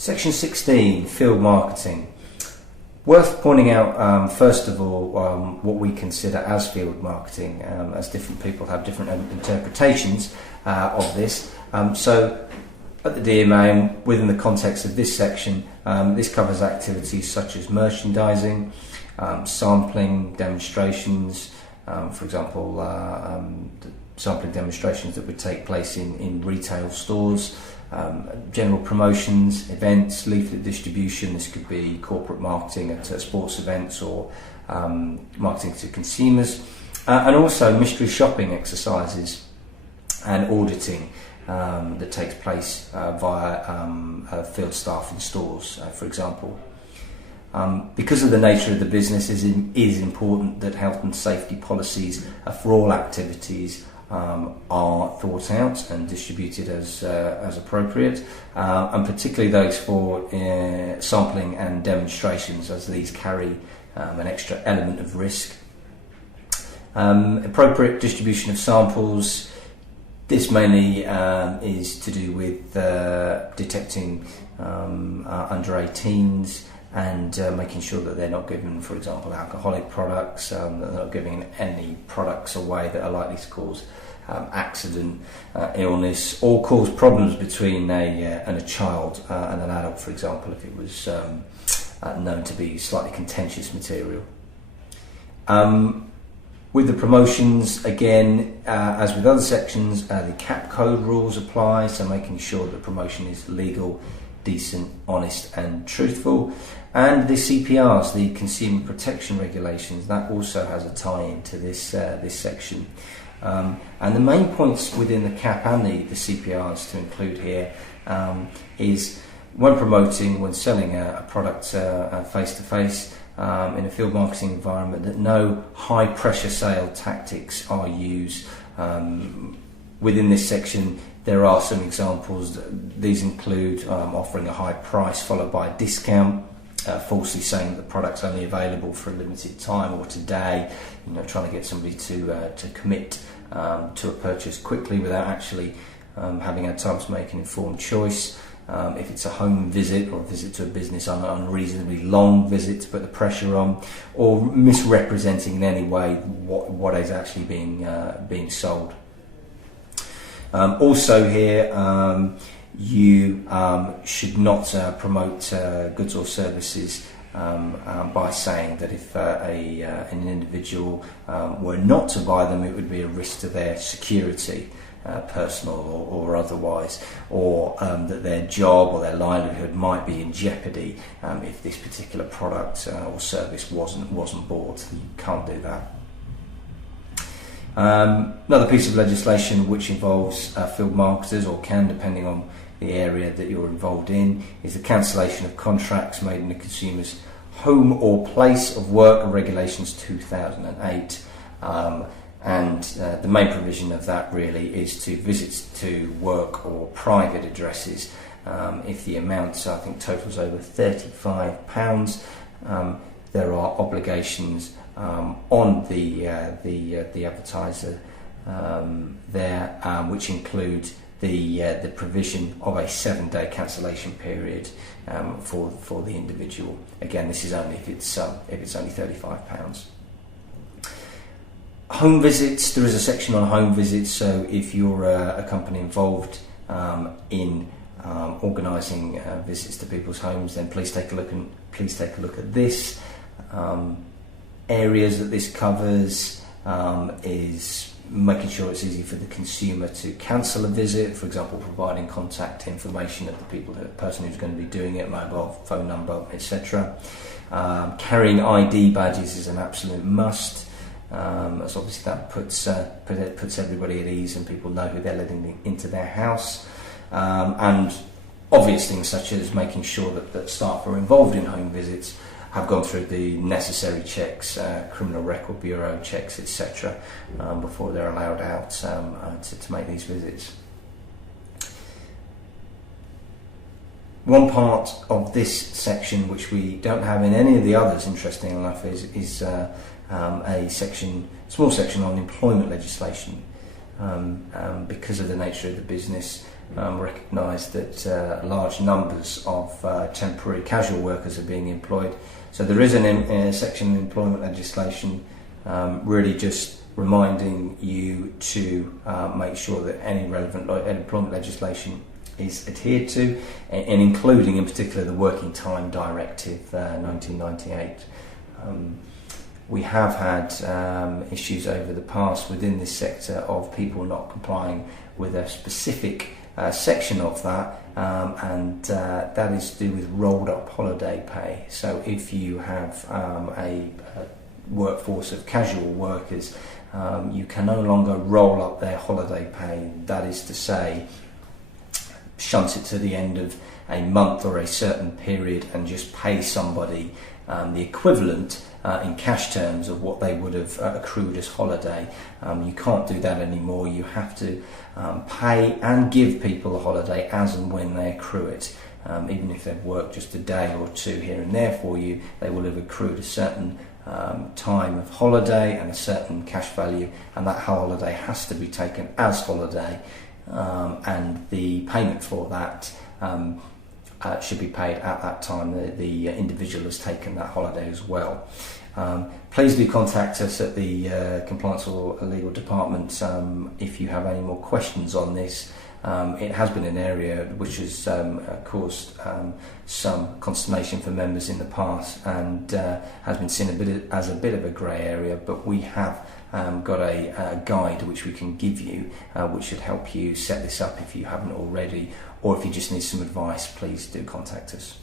Section 16, field marketing. Worth pointing out, first of all, what we consider as field marketing, as different people have different interpretations of this. So at the DMA, within the context of this section, this covers activities such as merchandising, sampling, demonstrations, for example, sampling demonstrations that would take place in retail stores, general promotions, events, leaflet distribution. This could be corporate marketing at sports events or marketing to consumers, and also mystery shopping exercises and auditing that takes place via field staff in stores, for example. Because of the nature of the business, it is important that health and safety policies for all activities are thought out and distributed as appropriate, and particularly those for sampling and demonstrations, as these carry an extra element of risk. Appropriate distribution of samples. This mainly is to do with detecting under 18s and making sure that they're not given, for example, alcoholic products, that they're not giving any products away that are likely to cause accident, illness, or cause problems between a child and an adult, for example, if it was known to be slightly contentious material. With the promotions, again, as with other sections, the CAP code rules apply, so making sure that the promotion is legal, decent, honest and truthful. And the CPRs, the Consumer Protection Regulations, that also has a tie-in to this section. And the main points within the CAP and the CPRs to include here is when promoting, when selling a product face-to-face in a field marketing environment, that no high-pressure sale tactics are used. Within this section, there are some examples. These include offering a high price followed by a discount, falsely saying that the product's only available for a limited time or today, trying to get somebody to commit to a purchase quickly without actually having had time to make an informed choice. If it's a home visit or a visit to a business, an unreasonably long visit to put the pressure on, or misrepresenting in any way what is actually being sold. Also here, you should not promote goods or services by saying that if an individual were not to buy them, it would be a risk to their security, personal or otherwise, or that their job or their livelihood might be in jeopardy if this particular product or service wasn't bought. You can't do that. Another piece of legislation which involves field marketers, or can, depending on the area that you're involved in, is the cancellation of contracts made in the consumer's home or place of work, and Regulations 2008. And the main provision of that really is to visits to work or private addresses. If the amount, I think, totals over £35, there are obligations on the advertiser there, which include the provision of a 7-day cancellation period for the individual. Again, this is only if it's only £35. Home visits. There is a section on home visits. So if you're a company involved in organising visits to people's homes, then please take a look at this. Areas that this covers is making sure it's easy for the consumer to cancel a visit, for example, providing contact information of the person who's going to be doing it, mobile phone number, etc. Carrying ID badges is an absolute must, as obviously that puts everybody at ease and people know who they're letting into their house. And obvious things such as making sure that staff who are involved in home visits have gone through the necessary checks, criminal record bureau checks, etc., before they're allowed out to make these visits. One part of this section which we don't have in any of the others, interesting enough, is a small section on employment legislation. Because of the nature of the business, recognise that large numbers of temporary casual workers are being employed. So there is a section of employment legislation really just reminding you to make sure that any relevant employment legislation is adhered to, and including in particular the Working Time Directive 1998. We have had issues over the past within this sector of people not complying with a specific section of that, and that is to do with rolled up holiday pay. So if you have a workforce of casual workers, you can no longer roll up their holiday pay. That is to say, shunt it to the end of a month or a certain period and just pay somebody the equivalent in cash terms of what they would have accrued as holiday. You can't do that anymore. You have to pay and give people a holiday as and when they accrue it. Even if they've worked just a day or two here and there for you, they will have accrued a certain time of holiday and a certain cash value, and that holiday has to be taken as holiday, and the payment for that should be paid at that time the individual has taken that holiday as well. Please do contact us at the Compliance or Legal Department if you have any more questions on this. It has been an area which has caused some consternation for members in the past, and has been seen as a bit of a grey area, but we have got a guide which we can give you which should help you set this up if you haven't already, or if you just need some advice, please do contact us.